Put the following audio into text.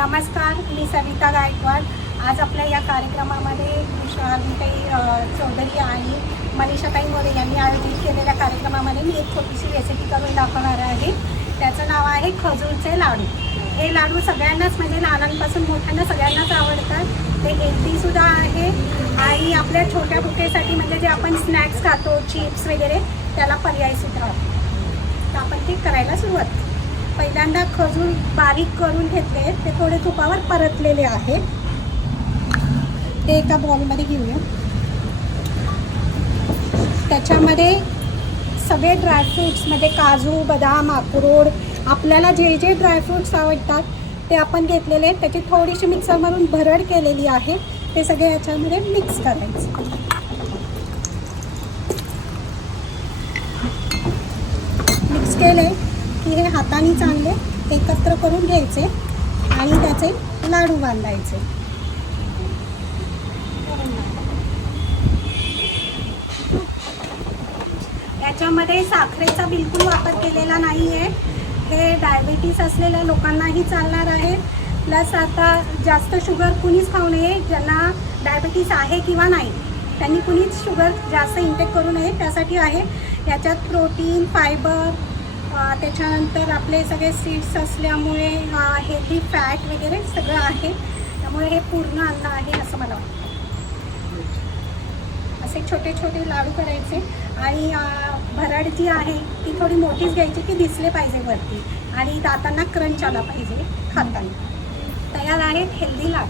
नमस्कार, मी सविता गायकवाड। आज आपल्या या कार्यक्रमामध्ये विशालताई चौधरी आणि मनीषाताई मोरे यांनी आयोजित केलेल्या कार्यक्रमामध्ये मी एक छोटीशी रेसिपी करून दाखवणार आहे। त्याचं नाव आहे खजूरचे लाडू। हे लाडू सगळ्यांनाच म्हणजे लहानांपासून मोठ्यांना सगळ्यांनाच आवडतात। ते हेल्दीसुद्धा आहे आणि आपल्या छोट्या भुकेसाठी म्हणजे जे आपण स्नॅक्स खातो चिप्स वगैरे त्याला पर्यायसुद्धा आहे। तर आपण ते करायला सुरुवात। पहिल्यांदा खजूर बारीक करून घेतले, ते थोडे तुपावर परतलेले आहेत। ते एका बाउलमध्ये घेऊया। त्याच्यामध्ये सगळे ड्रायफ्रूट्स म्हणजे काजू, बदाम, अक्रोड, आपल्याला जे जे ड्रायफ्रूट्स आवडतात ते आपण घेतलेले आहेत। त्याची थोडीशी मिक्सरमधून भरड केलेली आहे। ते सगळे याच्यामध्ये मिक्स करायचे। मिक्स केले की हे हाताने चांगले एकत्र करून घ्यायचे आणि त्याचे लाडू बांधायचे। याच्यामध्ये साखरेचा बिलकुल वापर केलेला नाही आहे। हे डायबिटीस असलेल्या लोकांनाही चालणार आहे। प्लस आता जास्त शुगर कुणीच खाऊ नये, ज्यांना डायबिटीस आहे किंवा नाही त्यांनी कुणीच शुगर जास्त इंटेक करू नये, त्यासाठी आहे। याच्यात प्रोटीन, फायबर, त्याच्यानंतर आपले सगळे सीड्स असल्यामुळे हेल्दी फॅट वगैरे सगळं आहे। त्यामुळे हे पूर्ण अन्न आहे असं मला वाटतं। असे छोटे छोटे लाडू करायचे आणि भरड जी आहे ती थोडी मोठीच घ्यायची की दिसले पाहिजे वरती आणि दातांना क्रंच आला पाहिजे खाताना। तयार आहेत हेल्दी लाडू।